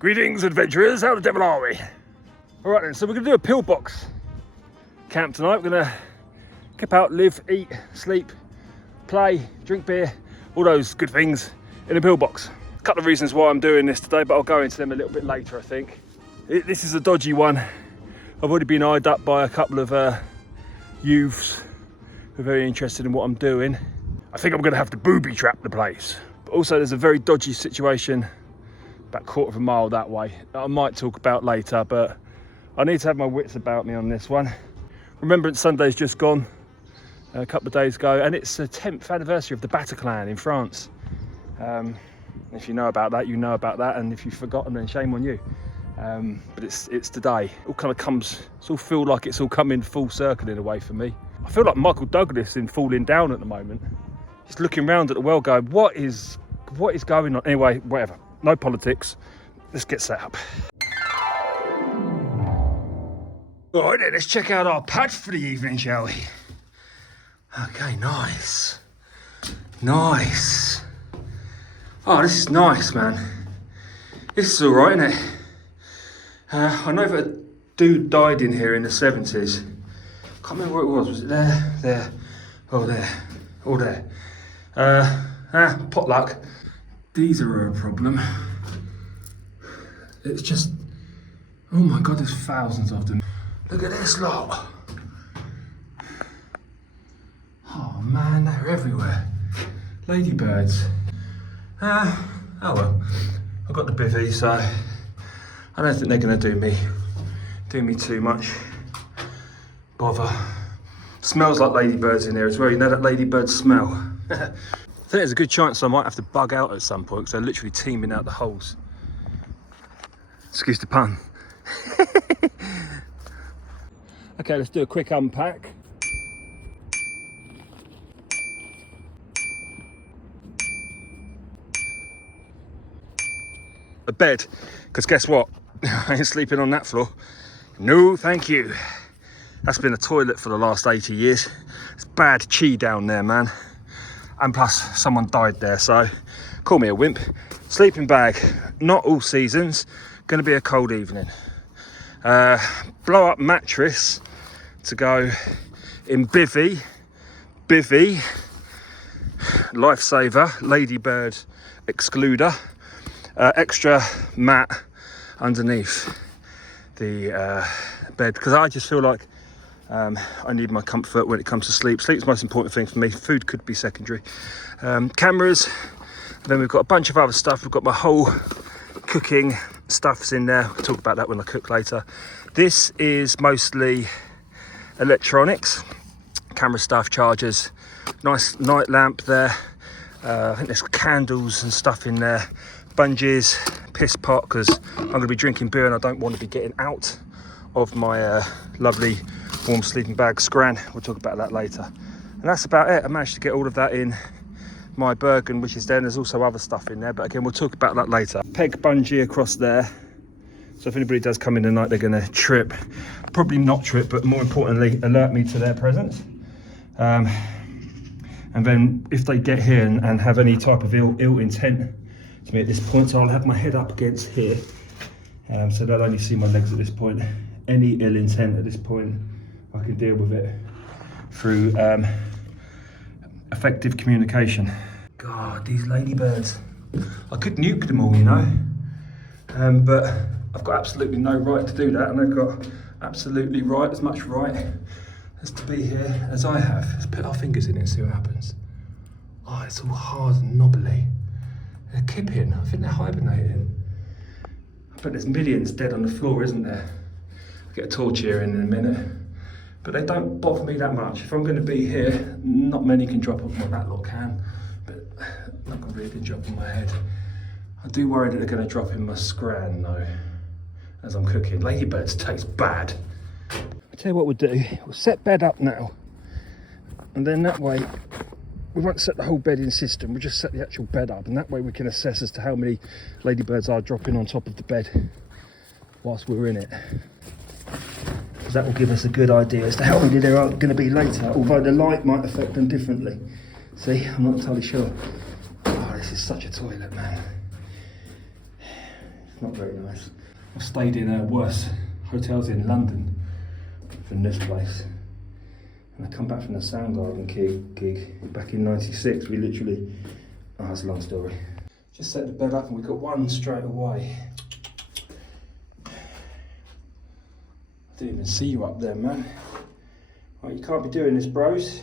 Greetings, adventurers. How the devil are we? All right then, so we're going to do a pillbox camp tonight. We're going to camp out, live, eat, sleep, play, drink beer, all those good things in a pillbox. A couple of reasons why I'm doing this today, but I'll go into them a little bit later, I think. This is a dodgy one. I've already been eyed up by a couple of youths who are very interested in what I'm doing. I think I'm going to have to booby trap the place. But also there's a very dodgy situation about a quarter of a mile that way that I might talk about later, but I need to have my wits about me on this one. Remembrance Sunday's just gone a couple of days ago, and it's the 10th anniversary of the Bataclan in France. If you know about that, you know about that, and if you've forgotten, then shame on you. But it's today. It all kind of comes, it's all feel like it's all coming full circle in a way for me. I feel like Michael Douglas in Falling Down at the moment. Just looking around at the world going, what is going on? Anyway, whatever. No politics. Let's get set up. All right then, let's check out our patch for the evening, shall we? Okay, nice. Nice. Oh, this is nice, man. This is all right, isn't it? I know that a dude died in here in the 70s. Can't remember where it was. Was it there? There. Oh, there. Oh, there. Potluck. These are a problem. It's just, oh my God, there's thousands of them. Look at this lot. Oh man, they're everywhere. Ladybirds. Oh well, I've got the bivvy, so I don't think they're gonna do me too much bother. Smells like ladybirds in here as well. You know that ladybird smell? I think there's a good chance I might have to bug out at some point because they're literally teeming out the holes. Excuse the pun. Okay, let's do a quick unpack. A bed, because guess what? I ain't sleeping on that floor. No, thank you. That's been a toilet for the last 80 years. It's bad chi down there, man. And plus, someone died there, so call me a wimp. Sleeping bag, not all seasons. Gonna be a cold evening. Blow up mattress to go in bivvy, lifesaver, ladybird excluder, extra mat underneath the bed, because I just feel like I need my comfort when it comes to sleep. Sleep's the most important thing for me. Food could be secondary. Cameras, then we've got a bunch of other stuff. We've got my whole cooking stuffs in there. We'll talk about that when I cook later. This is mostly electronics, camera stuff, chargers, nice night lamp there. I think there's candles and stuff in there. Bungees, piss pot, because I'm going to be drinking beer and I don't want to be getting out of my lovely warm sleeping bag. Scran, we'll talk about that later. And that's about it. I managed to get all of that in my Bergen, which is there. And there's also other stuff in there, but again, we'll talk about that later. Peg bungee across there. So if anybody does come in tonight, they're going to trip. Probably not trip, but more importantly, alert me to their presence. And then if they get here and have any type of ill intent to me at this point, so I'll have my head up against here. So they'll only see my legs at this point. Any ill intent at this point, I can deal with it through effective communication. God, these ladybirds. I could nuke them all, you know, but I've got absolutely no right to do that, and I've got absolutely as much right as to be here as I have. Let's put our fingers in it and see what happens. Oh, it's all hard and knobbly. They're kipping. I think they're hibernating. I bet there's millions dead on the floor, isn't there? I'll get a torch here in a minute. But they don't bother me that much. If I'm going to be here, not many can drop on, well, that lot can, but not going to really drop on my head. I do worry that they're going to drop in my scran though, as I'm cooking. Ladybirds taste bad. I'll tell you what we'll do. We'll set bed up now, and then that way we won't set the whole bed in system. We'll just set the actual bed up, and that way we can assess as to how many ladybirds are dropping on top of the bed whilst we're in it. That will give us a good idea as to how many there are going to be later, although the light might affect them differently. See, I'm not entirely sure. Oh, this is such a toilet, man. Not very nice. I've stayed in worse hotels in London than this place. And I come back from the Soundgarden gig back in '96. We literally, oh, that's a long story. Just set the bed up and we got one straight away. I didn't even see you up there, man. Right, you can't be doing this, bros.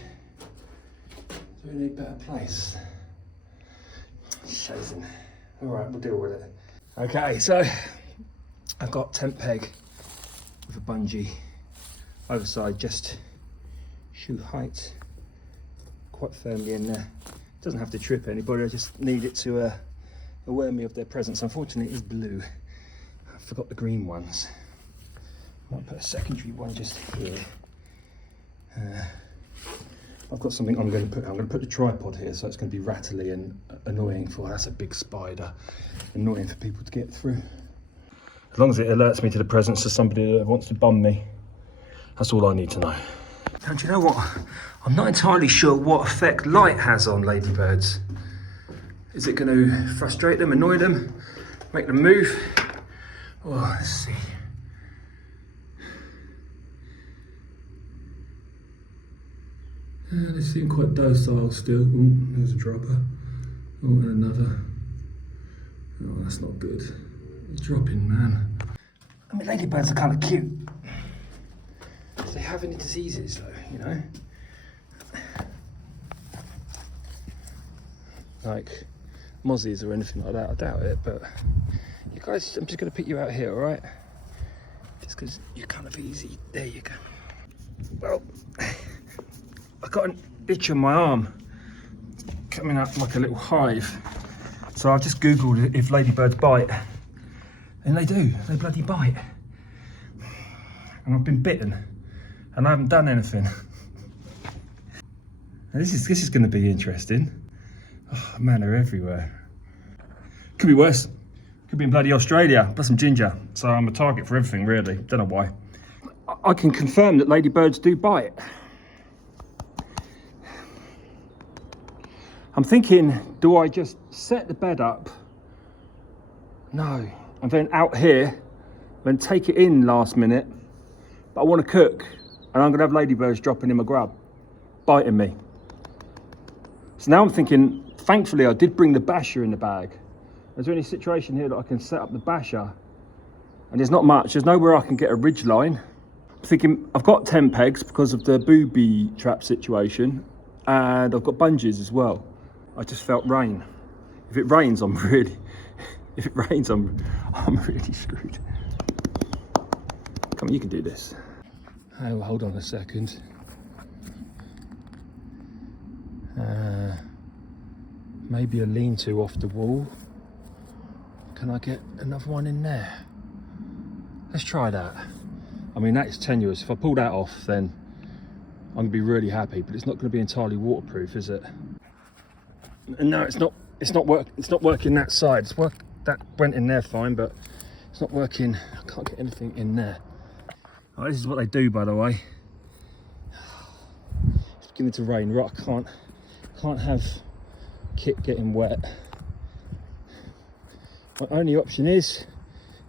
Do we need a better place? Shazing. All right, we'll deal with it. Okay, so I've got tent peg with a bungee, overside, just shoe height, quite firmly in there. Doesn't have to trip anybody, I just need it to aware me of their presence. Unfortunately, it is blue. I forgot the green ones. Might put a secondary one just here. I've got something I'm going to put the tripod here, so it's going to be rattly and annoying for, that's a big spider, annoying for people to get through. As long as it alerts me to the presence of somebody that wants to bum me, that's all I need to know. Now, do you know what? I'm not entirely sure what effect light has on ladybirds. Is it going to frustrate them, annoy them, make them move? Oh, let's see. They seem quite docile still. Oh, there's a dropper. Oh, and another. Oh, that's not good. It's dropping, man. I mean, ladybirds are kind of cute. Do they have any diseases, though, you know? Like mozzies or anything like that, I doubt it, but you guys, I'm just going to put you out here, all right? Just because you're kind of easy. There you go. Well, I got an itch on my arm coming up like a little hive. So I've just Googled if ladybirds bite. And they do, they bloody bite. And I've been bitten and I haven't done anything. Now this is going to be interesting. Oh man, they're everywhere. Could be worse. Could be in bloody Australia, but some ginger. So I'm a target for everything really, don't know why. I can confirm that ladybirds do bite. I'm thinking, do I just set the bed up? No. And then out here, then take it in last minute. But I want to cook, and I'm going to have ladybirds dropping in my grub, biting me. So now I'm thinking, thankfully I did bring the basher in the bag. Is there any situation here that I can set up the basher? And there's not much. There's nowhere I can get a ridge line. I'm thinking, I've got tent pegs because of the booby trap situation, and I've got bungees as well. I just felt rain. If it rains, I'm really screwed. Come on, you can do this. Oh, hold on a second. Maybe a lean-to off the wall. Can I get another one in there? Let's try that. I mean, that is tenuous. If I pull that off, then I'm gonna be really happy, but it's not gonna be entirely waterproof, is it? And no, it's not working that side. That went in there fine, but it's not working. I can't get anything in there. Oh, this is what they do, by the way. It's beginning to rain. Right, I can't have kit getting wet. My only option is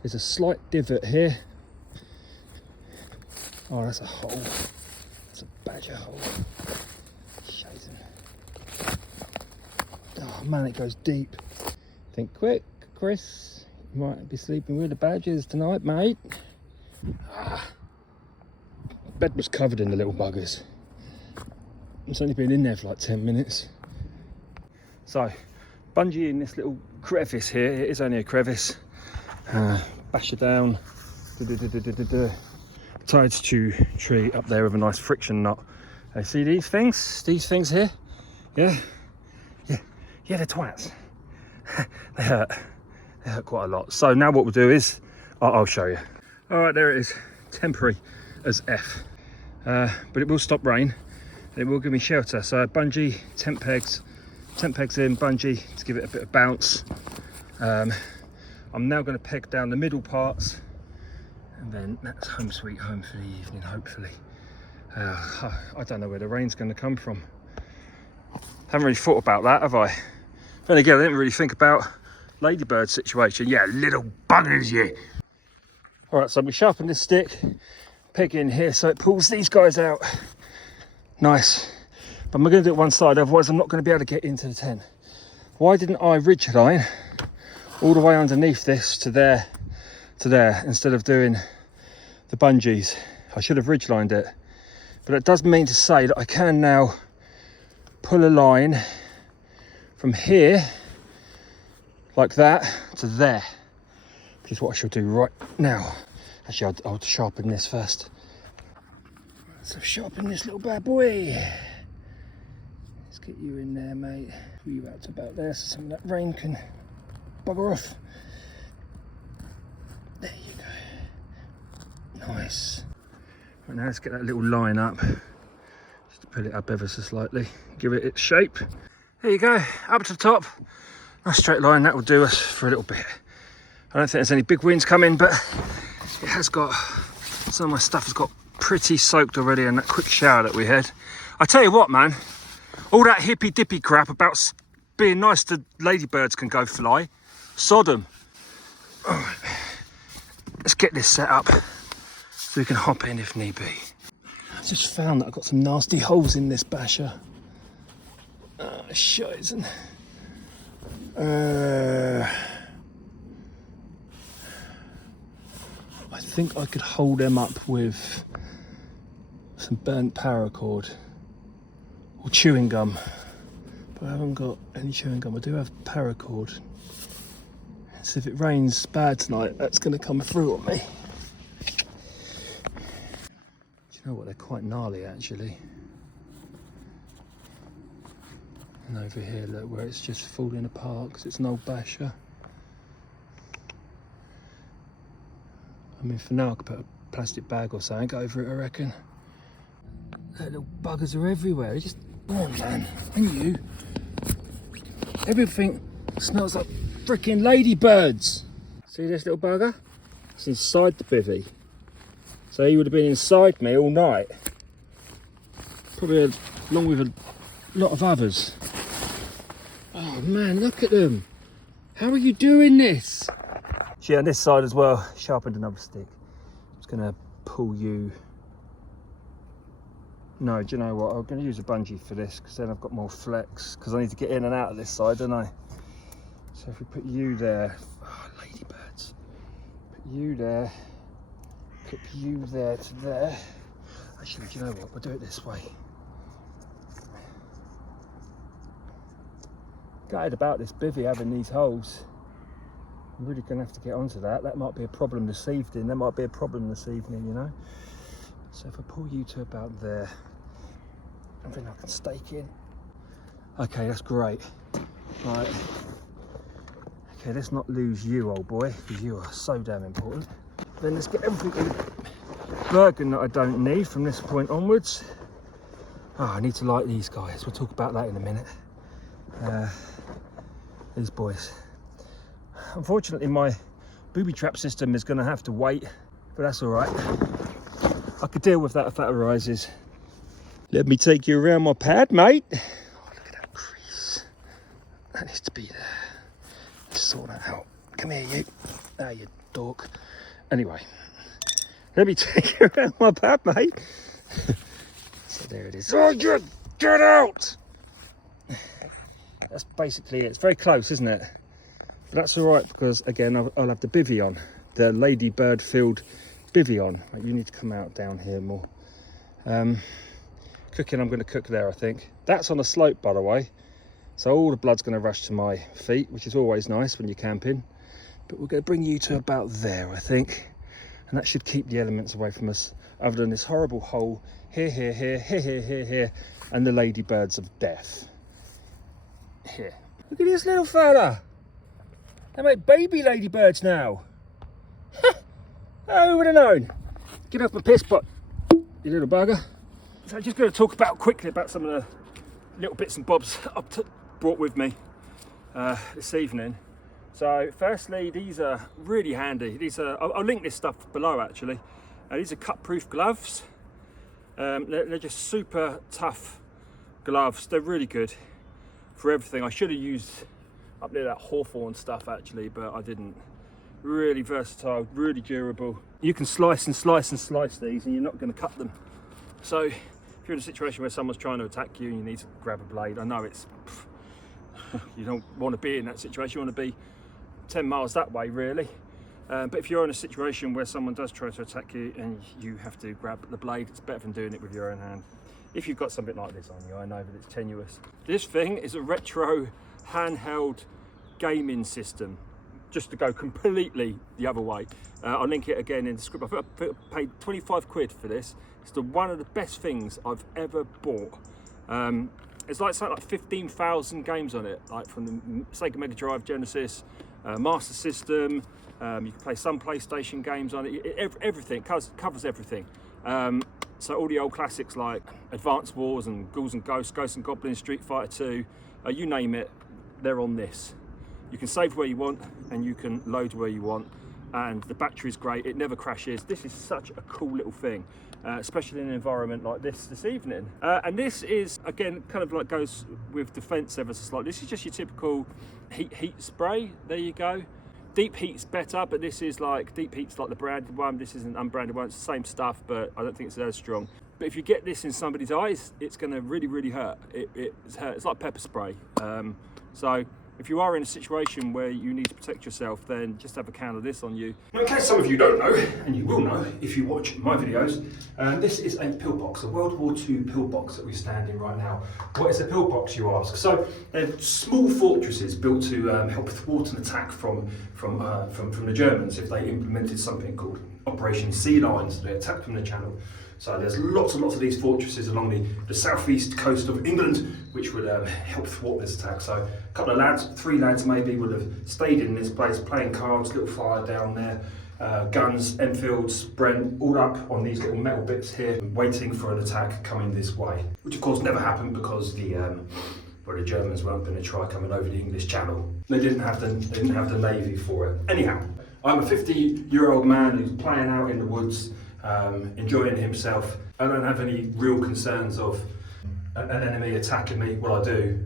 there's a slight divot here. Oh, that's a hole. That's a badger hole. Oh man, it goes deep. Think quick, Chris. You might be sleeping with the badgers tonight, mate. Bed was covered in the little buggers. It's only been in there for like 10 minutes. So, bungee in this little crevice here. It is only a crevice. Bash it down. Tied to tree up there with a nice friction knot. See these things? These things here? Yeah. Yeah, they're twats. They hurt quite a lot. So now what we'll do is, I'll show you. All right, there it is, temporary as F. But it will stop rain, and it will give me shelter. So bungee, tent pegs in, bungee to give it a bit of bounce. I'm now gonna peg down the middle parts, and then that's home sweet home for the evening, hopefully. I don't know where the rain's gonna come from. Haven't really thought about that, have I? Then again, I didn't really think about ladybird situation. Yeah, little buggers, yeah. All right, so we sharpen this stick, peg in here so it pulls these guys out. Nice. But I'm going to do it one side, otherwise I'm not going to be able to get into the tent. Why didn't I ridge line all the way underneath this to there, instead of doing the bungees? I should have ridge lined it. But it does mean to say that I can now pull a line from here, like that, to there. Which is what I shall do right now. Actually, I'll sharpen this first. So sharpen this little bad boy. Let's get you in there, mate. Pull you out to about there so some of that rain can bugger off. There you go. Nice. Right, now let's get that little line up. Just to pull it up ever so slightly. Give it its shape. There you go, up to the top. Nice straight line, that will do us for a little bit. I don't think there's any big winds coming, but it has got, some of my stuff has got pretty soaked already in that quick shower that we had. I tell you what, man, all that hippy dippy crap about being nice to ladybirds can go fly. Sod them. All right. Let's get this set up so we can hop in if need be. I just found that I've got some nasty holes in this basher. Oh, shizen. I think I could hold them up with some burnt paracord or chewing gum, but I haven't got any chewing gum. I do have paracord. So if it rains bad tonight, that's going to come through on me. Do you know what? They're quite gnarly actually. And over here, look, where it's just falling apart because it's an old basher. I mean, for now I could put a plastic bag or something over it, I reckon. The little buggers are everywhere. They just, oh man, and you. Everything smells like freaking ladybirds. See this little bugger? It's inside the bivvy. So he would have been inside me all night. Probably along with a lot of others. Oh man, look at them. How are you doing this? Yeah, on this side as well, sharpened another stick. I'm just gonna pull you. No, do you know what? I'm gonna use a bungee for this because then I've got more flex because I need to get in and out of this side, don't I? So if we put you there, oh, ladybirds. Put you there, clip you there to there. Actually, do you know what? We'll do it this way. Gutted about this bivvy having these holes. I'm really going to have to get onto that. That might be a problem this evening. There might be a problem this evening, you know. So if I pull you to about there, I think I can stake in. Okay, that's great. Right. Okay, let's not lose you, old boy, because you are so damn important. Then let's get everything in Bergen that I don't need from this point onwards. Oh, I need to light these guys. We'll talk about that in a minute. These boys. Unfortunately, my booby trap system is going to have to wait, but that's all right. I could deal with that if that arises. Let me take you around my pad, mate. Oh, look at that crease. That needs to be there. Let's sort that out. Come here, you. Ah, you dork. Anyway, let me take you around my pad, mate. So there it is. Oh, get out! That's basically it. It's very close, isn't it? But that's all right because, again, I'll have the bivvy on. The ladybird filled bivvy on. Right, you need to come out down here more. Cooking, I'm going to cook there, I think. That's on a slope, by the way. So all the blood's going to rush to my feet, which is always nice when you're camping. But we're going to bring you to about there, I think. And that should keep the elements away from us, other than this horrible hole here, here, here, here, here, here, here, and the ladybirds of death. Here. Look at this little fella. They make baby ladybirds now. Oh, who would have known? Get off my piss pot, you little bugger. So I'm just going to talk quickly about some of the little bits and bobs I've brought with me this evening. So firstly, these are really handy. These are, I'll link this stuff below actually. These are cut-proof gloves. They're just super tough gloves. They're really good for everything. I should have used up near that Hawthorn stuff actually, but I didn't. Really versatile, really durable. You can slice and slice and slice these and you're not going to cut them. So if you're in a situation where someone's trying to attack you and you need to grab a blade, I know it's, you don't want to be in that situation, you want to be 10 miles that way really. But if you're in a situation where someone does try to attack you and you have to grab the blade, it's better than doing it with your own hand. If you've got something like this on you, I know that it's tenuous. This thing is a retro handheld gaming system, just to go completely the other way. I'll link it again in the script. I think I paid 25 quid for this. It's one of the best things I've ever bought. It's like something like 15,000 games on it, like from the Sega Mega Drive, Genesis, Master System. You can play some PlayStation games on it. Everything, covers everything. So all the old classics like Advance Wars and Ghouls and Ghosts, Ghosts and Goblins, Street Fighter 2, you name it, they're on this. You can save where you want and you can load where you want, and the battery's great, it never crashes. This is such a cool little thing, especially in an environment like this evening. And this is, again, kind of like goes with defense ever so slightly. This is just your typical heat spray, there you go. Deep heat's better, but this is like, deep heat's like the branded one, this is an unbranded one, it's the same stuff, but I don't think it's as strong. But if you get this in somebody's eyes, it's gonna really, really hurt. It's like pepper spray. So if you are in a situation where you need to protect yourself, then just have a can of this on you. Now, in case some of you don't know, and you will know if you watch my videos, this is a pillbox, a World War II pillbox that we stand in right now. What is a pillbox, you ask? So they're small fortresses built to help thwart an attack from the Germans if they implemented something called Operation Sea Lion, so they attacked from the Channel. So there's lots and lots of these fortresses along the southeast coast of England, which would help thwart this attack. So a couple of lads, 3 lads maybe, would have stayed in this place, playing cards, little fire down there, guns, Enfields, Brent, all up on these little metal bits here, waiting for an attack coming this way. Which of course never happened because the Germans weren't going to try coming over the English Channel. They didn't have the navy for it. Anyhow, I'm a 50-year-old man who's playing out in the woods, enjoying himself. I don't have any real concerns of an enemy attacking me. Well, I do.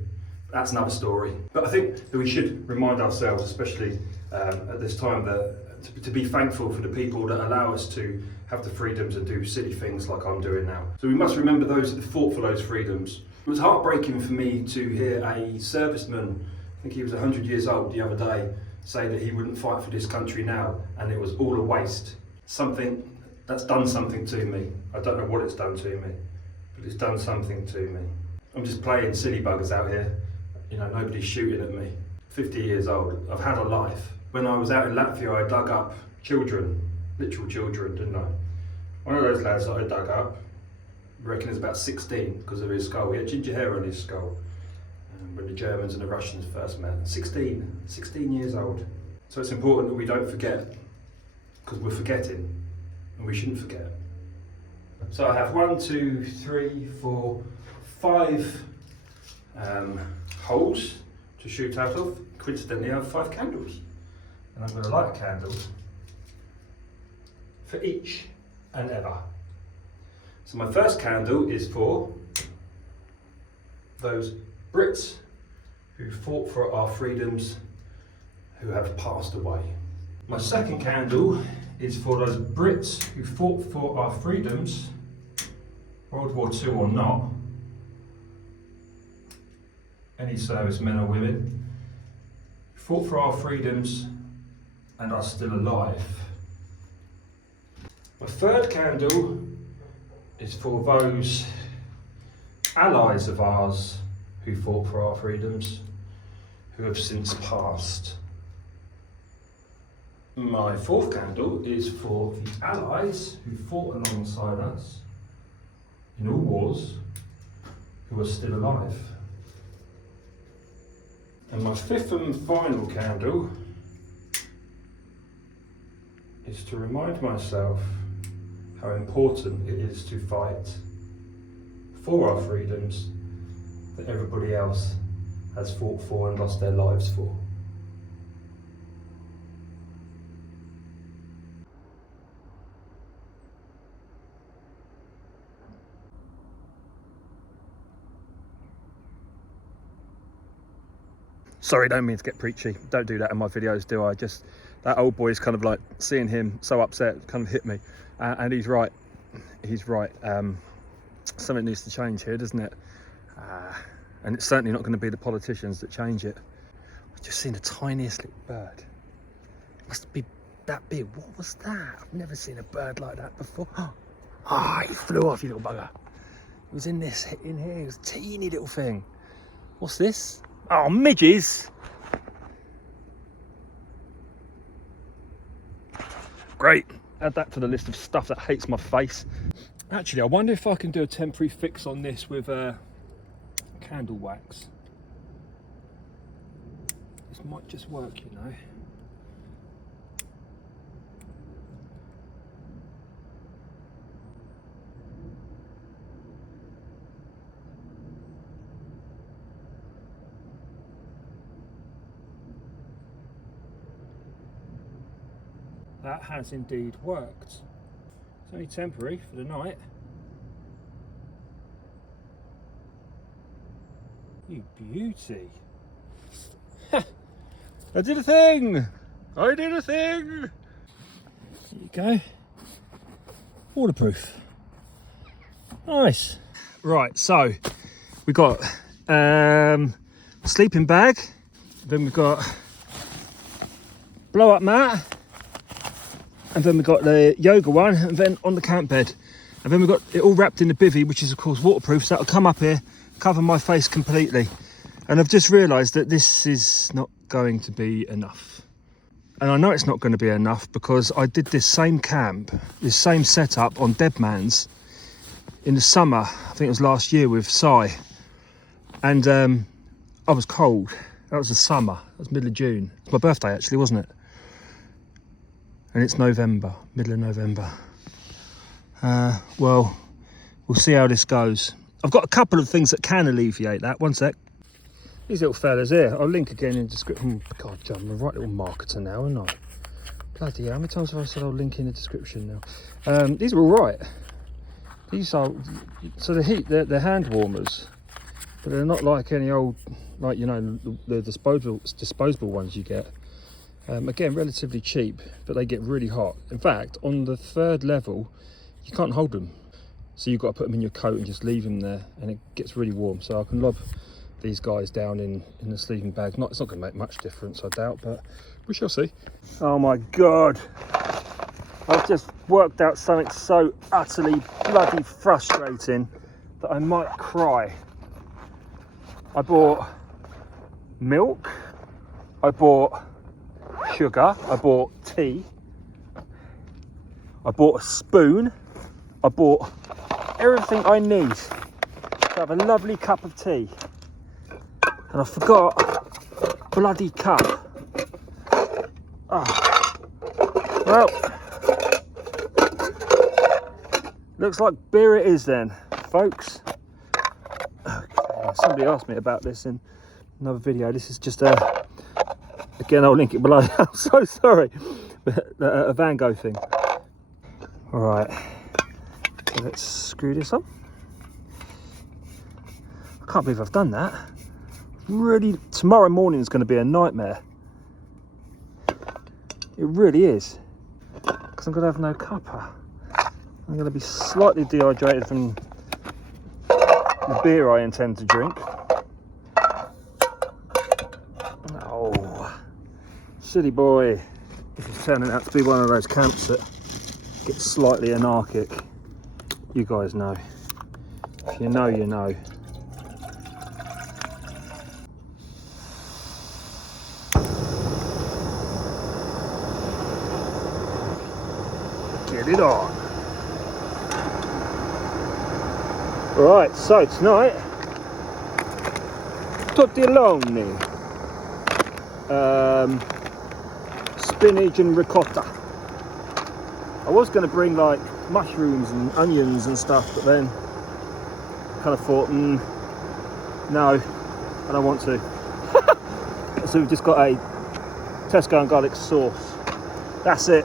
That's another story. But I think that we should remind ourselves, especially at this time, that to be thankful for the people that allow us to have the freedom to do silly things like I'm doing now. So we must remember those that fought for those freedoms. It was heartbreaking for me to hear a serviceman, I think he was 100 years old the other day, say that he wouldn't fight for this country now and it was all a waste. Something that's done something to me. I don't know what it's done to me, but it's done something to me. I'm just playing silly buggers out here. You know, nobody's shooting at me. 50 years old, I've had a life. When I was out in Latvia, I dug up children, literal children, didn't I? One of those lads that I dug up, I reckon is about 16 because of his skull. He had ginger hair on his skull. When the Germans and the Russians first met. 16 years old. So it's important that we don't forget, because we're forgetting. And we shouldn't forget. So I have 1, 2, 3, 4, 5 holes to shoot out of. Coincidentally, I have 5 candles. And I'm going to light a candle for each and ever. So my first candle is for those Brits who fought for our freedoms, who have passed away. My second candle is for those Brits who fought for our freedoms, World War II or not, any servicemen or women, fought for our freedoms and are still alive. My third candle is for those allies of ours who fought for our freedoms, who have since passed. My fourth candle is for the allies who fought alongside us in all wars, who are still alive. And my fifth and final candle is to remind myself how important it is to fight for our freedoms that everybody else has fought for and lost their lives for. Sorry, don't mean to get preachy. Don't do that in my videos, do I? Just, that old boy is kind of like, seeing him so upset kind of hit me. And he's right. He's right. Something needs to change here, doesn't it? And it's certainly not going to be the politicians that change it. I've just seen the tiniest little bird. It must be that big. What was that? I've never seen a bird like that before. Ah, he flew off, you little bugger. It was in here. It was a teeny little thing. What's this? Oh, midges. Great. Add that to the list of stuff that hates my face. Actually, I wonder if I can do a temporary fix on this with candle wax. This might just work, you know. That has indeed worked. It's only temporary for the night. You beauty. I did a thing! I did a thing! There you go. Waterproof. Nice. Right, so we got sleeping bag, then we've got blow up mat, and then we've got the yoga one, and then on the camp bed. And then we've got it all wrapped in the bivvy, which is of course waterproof, so that'll come up here, cover my face completely. And I've just realised that this is not going to be enough. And I know it's not going to be enough because I did this same camp, this same setup on Deadman's in the summer, I think it was last year with Si. And I was cold. That was the summer, that was middle of June. It was my birthday actually, wasn't it? And it's November, middle of November. Well, we'll see how this goes. I've got a couple of things that can alleviate that. One sec. These little fellas here, I'll link again in the description. God, I'm a right little marketer now, aren't I? Bloody hell, how many times have I said I'll link in the description now? These are all right. These are, so they're hand warmers, but they're not like any old, like, you know, the disposable ones you get. Again, relatively cheap, but they get really hot. In fact, on the 3rd level, you can't hold them. So you've got to put them in your coat and just leave them there, and it gets really warm. So I can lob these guys down in the sleeping bag. It's not going to make much difference, I doubt, but we shall see. Oh my God. I've just worked out something so utterly bloody frustrating that I might cry. I bought milk, I bought sugar, I bought tea, I bought a spoon, I bought everything I need to have a lovely cup of tea, and I forgot bloody cup. Oh. Well, looks like beer it is then, folks. Okay, somebody asked me about this in another video. This is just again, I'll link it below. I'm so sorry, but a Van Gogh thing. All right, so let's screw this on. I can't believe I've done that. Really, tomorrow morning is going to be a nightmare. It really is, because I'm going to have no cuppa. I'm going to be slightly dehydrated from the beer I intend to drink. Oh, silly boy. This is turning out to be one of those camps that gets slightly anarchic. You guys know. If you know, you know. Get it on. Right, so tonight, tortelloni, spinach and ricotta. I was going to bring like mushrooms and onions and stuff, but then kind of thought, no, I don't want to. So we've just got a Tesco and garlic sauce. That's it,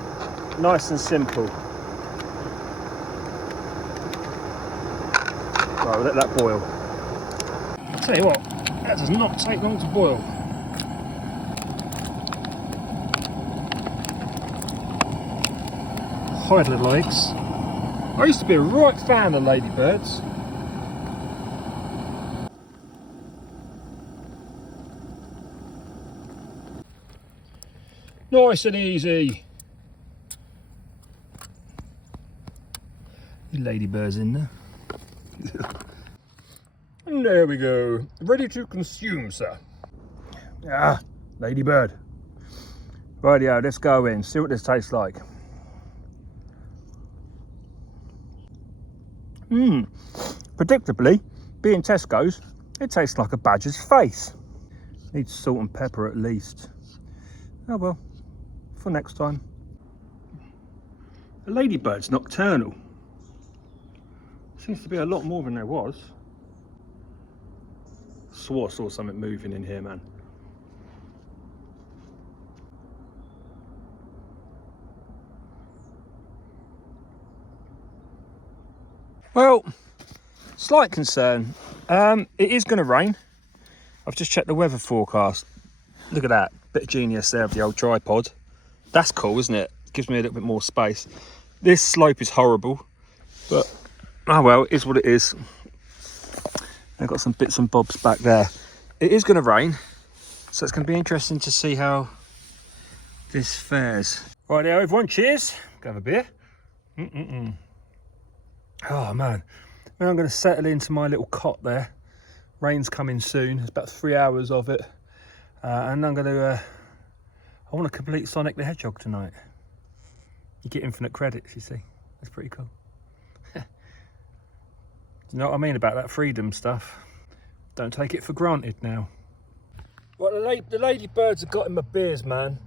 nice and simple. Right, we'll let that boil. I'll tell you what, that does not take long to boil. horrid little eggs. I used to be a right fan of ladybirds. Nice and easy. Ladybirds in there. And there we go. Ready to consume, sir. Ah, ladybird. Rightio, let's go in, see what this tastes like. Predictably, being Tesco's, it tastes like a badger's face. Needs salt and pepper at least. Oh well, for next time. The ladybird's nocturnal. Seems to be a lot more than there was. Swore I saw something moving in here, man. Well, slight concern. It is going to rain. I've just checked the weather forecast. Look at that, bit of genius there of the old tripod. That's cool, isn't it? Gives me a little bit more space. This slope is horrible, but oh well, it is what it is. I've got some bits and bobs back there. It is going to rain, so it's going to be interesting to see how this fares. Right now, everyone, cheers. Go have a beer. Oh man, now I'm going to settle into my little cot there. Rain's coming soon. It's about 3 hours of it, and I'm going to. I want to complete Sonic the Hedgehog tonight. You get infinite credits, you see. That's pretty cool. You know what I mean about that freedom stuff? Don't take it for granted now. Well, the ladybirds have got in my beers, man.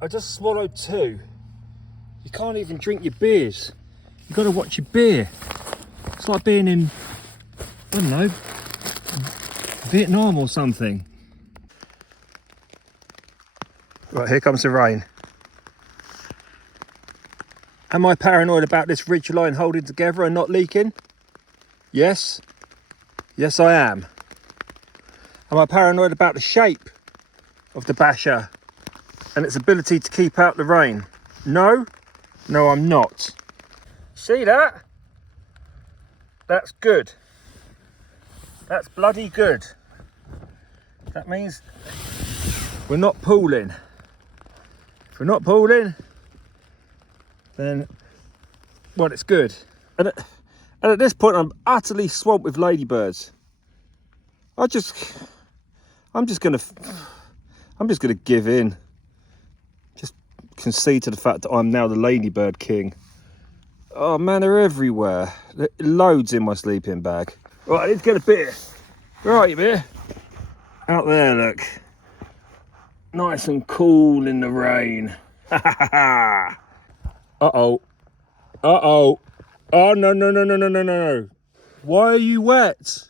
I just swallowed 2. You can't even drink your beers. You've got to watch your beer. It's like being in, I don't know, Vietnam or something. Right, here comes the rain. Am I paranoid about this ridge line holding together and not leaking? Yes. Yes, I am. Am I paranoid about the shape of the basher and its ability to keep out the rain? No. No, I'm not. See that? That's good. That's bloody good. That means we're not pooling. If we're not pooling, then, well, it's good. And at this point, I'm utterly swamped with ladybirds. I'm just gonna give in. Just concede to the fact that I'm now the ladybird king. Oh man, they're everywhere. Loads in my sleeping bag. Right, let's get a beer. Right, beer. Out there, look. Nice and cool in the rain. Ha ha ha ha. Uh-oh. Uh-oh. Oh, no. Why are you wet?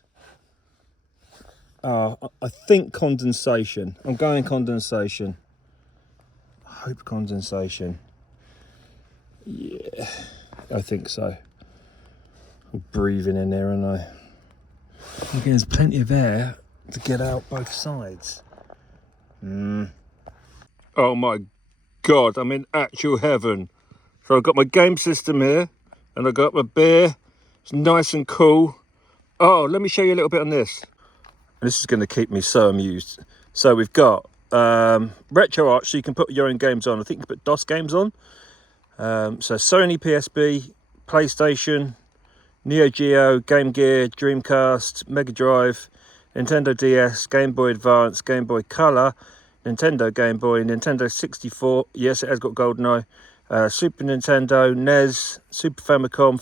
Oh, I think condensation. I'm going condensation. I hope condensation. Yeah, I think so. I'm breathing in there, aren't I? Again, there's plenty of air to get out both sides. Oh my God, I'm in actual heaven. So I've got my game system here, and I've got my beer. It's nice and cool. Oh, let me show you a little bit on this. This is going to keep me so amused. So we've got RetroArch, so you can put your own games on. I think you can put DOS games on. So Sony PSP, PlayStation, Neo Geo, Game Gear, Dreamcast, Mega Drive, Nintendo DS, Game Boy Advance, Game Boy Color, Nintendo Game Boy, Nintendo 64. Yes, it has got GoldenEye. Super Nintendo, NES, Super Famicom,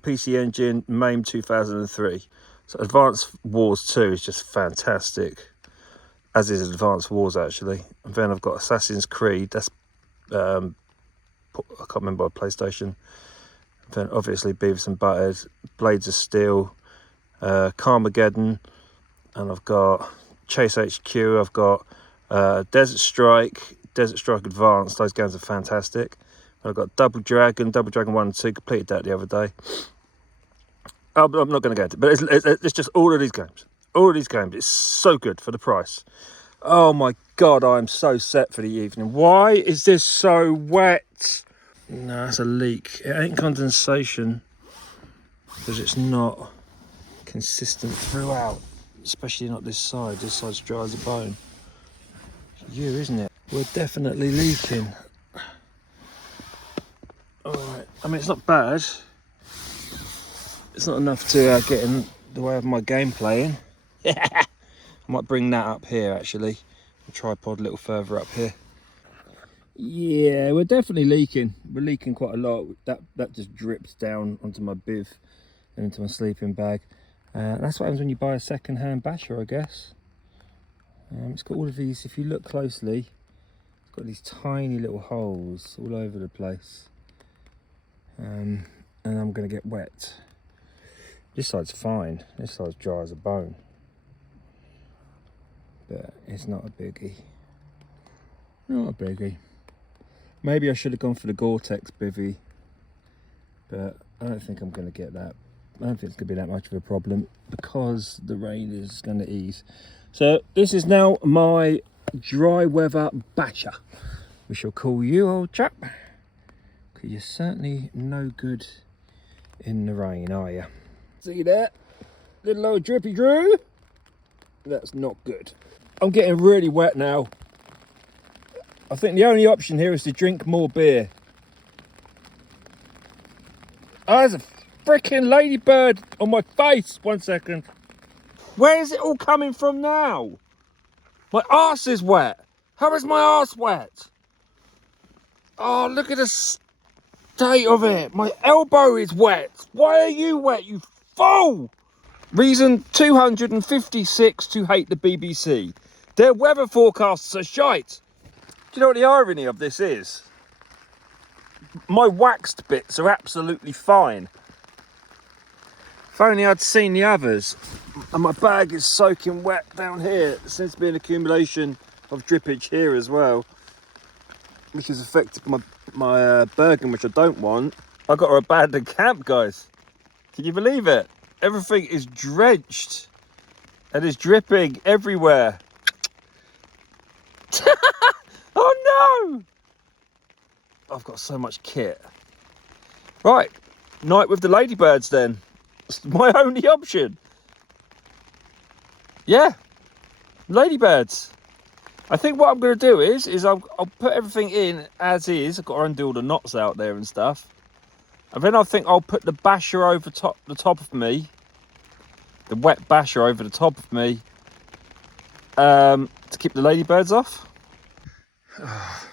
PC Engine, MAME 2003. So Advance Wars 2 is just fantastic, as is Advance Wars actually. And then I've got Assassin's Creed, that's I can't remember what PlayStation. And then obviously Beavis and Butthead, Blades of Steel, Carmageddon, and I've got Chase HQ, I've got Desert Strike Advanced. Those games are fantastic. I've got Double Dragon 1 and 2, completed that the other day. I'm not going to go into it, but it's just all of these games. All of these games. It's so good for the price. Oh my God, I'm so set for the evening. Why is this so wet? No, that's a leak. It ain't condensation because it's not consistent throughout, especially not this side. This side's dry as a bone. It's you, isn't it? We're definitely leaking. Alright, I mean, it's not bad. It's not enough to get in the way of my game playing. I might bring that up here actually. The tripod a little further up here. Yeah, we're definitely leaking. We're leaking quite a lot. That just drips down onto my biv and into my sleeping bag. That's what happens when you buy a second-hand basher, I guess. It's got all of these, if you look closely, it's got these tiny little holes all over the place. And I'm going to get wet. This side's fine. This side's dry as a bone. But it's not a biggie. Not a biggie. Maybe I should have gone for the Gore-Tex bivvy, but I don't think I'm going to get that. I don't think it's going to be that much of a problem because the rain is going to ease. So this is now my dry weather basher. We shall call you, old chap, because you're certainly no good in the rain, are you? See that? Little old drippy Drew? That's not good. I'm getting really wet now. I think the only option here is to drink more beer. Oh, there's a freaking ladybird on my face. 1 second. Where is it all coming from now? My arse is wet. How is my arse wet? Oh, look at the state of it. My elbow is wet. Why are you wet, you fool? Reason 256 to hate the BBC. Their weather forecasts are shite. Do you know what the irony of this is? My waxed bits are absolutely fine. If only I'd seen the others. And my bag is soaking wet down here. There seems to be an accumulation of drippage here as well, which has affected my Bergen, which I don't want. I got to abandon camp, guys. Can you believe it? Everything is drenched and is dripping everywhere. Oh no! I've got so much kit. Right, night with the ladybirds then. It's my only option. Yeah, ladybirds. I think what I'm going to do is I'll put everything in as is. I've got to undo all the knots out there and stuff. And then I think I'll put the basher over the top of me. The wet basher over the top of me. To keep the ladybirds off. Oh,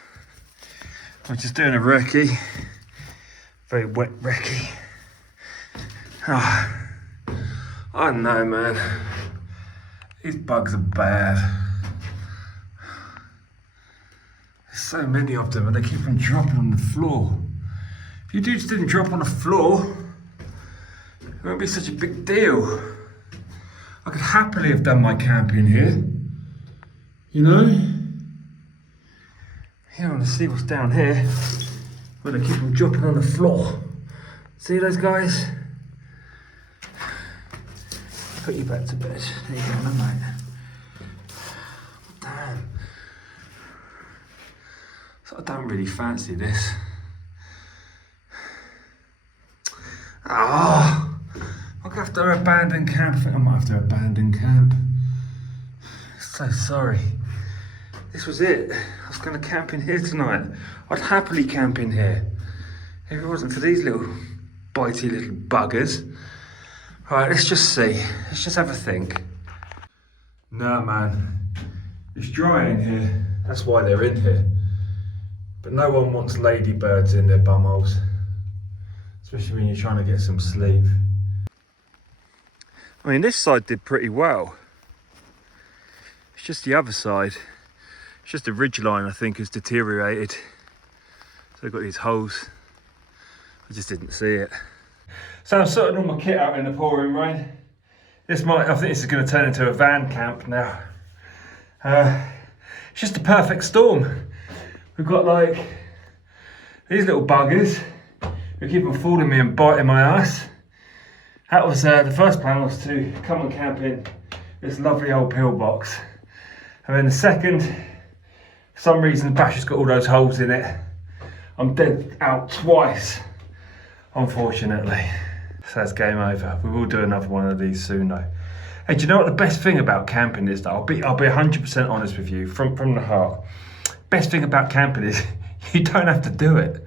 I'm just doing a recce. Very wet recce. Oh, I don't know, man. These bugs are bad. There's so many of them and they keep on dropping on the floor. If you dudes didn't drop on the floor, it wouldn't be such a big deal. I could happily have done my camping here. You know? Here, I want to see what's down here. Where they keep on dropping on the floor. See those guys? Put you back to bed. There you go, mate. Damn. So I don't really fancy this. Oh, I'm gonna have to abandon camp. I think I might have to abandon camp. So sorry. This was it. I was going to camp in here tonight. I'd happily camp in here if it wasn't for these little bitey little buggers. Right, let's just see. Let's just have a think. Nah, man. It's dry in here. That's why they're in here. But no one wants ladybirds in their bumholes. Especially when you're trying to get some sleep. I mean, this side did pretty well. It's just the other side. It's just the ridge line, I think, has deteriorated. So I've got these holes. I just didn't see it. So I'm sorting all my kit out in the pouring rain. I think this is going to turn into a van camp now. It's just a perfect storm. We've got like these little buggers who keep on fooling me and biting my ass. That was the first plan, was to come and camp in this lovely old pillbox. And then the second, for some reason the basher's got all those holes in it. I'm dead out twice, unfortunately. So that's game over. We will do another one of these soon though. Hey, do you know what the best thing about camping is though? I'll be 100% honest with you from the heart. Best thing about camping is you don't have to do it.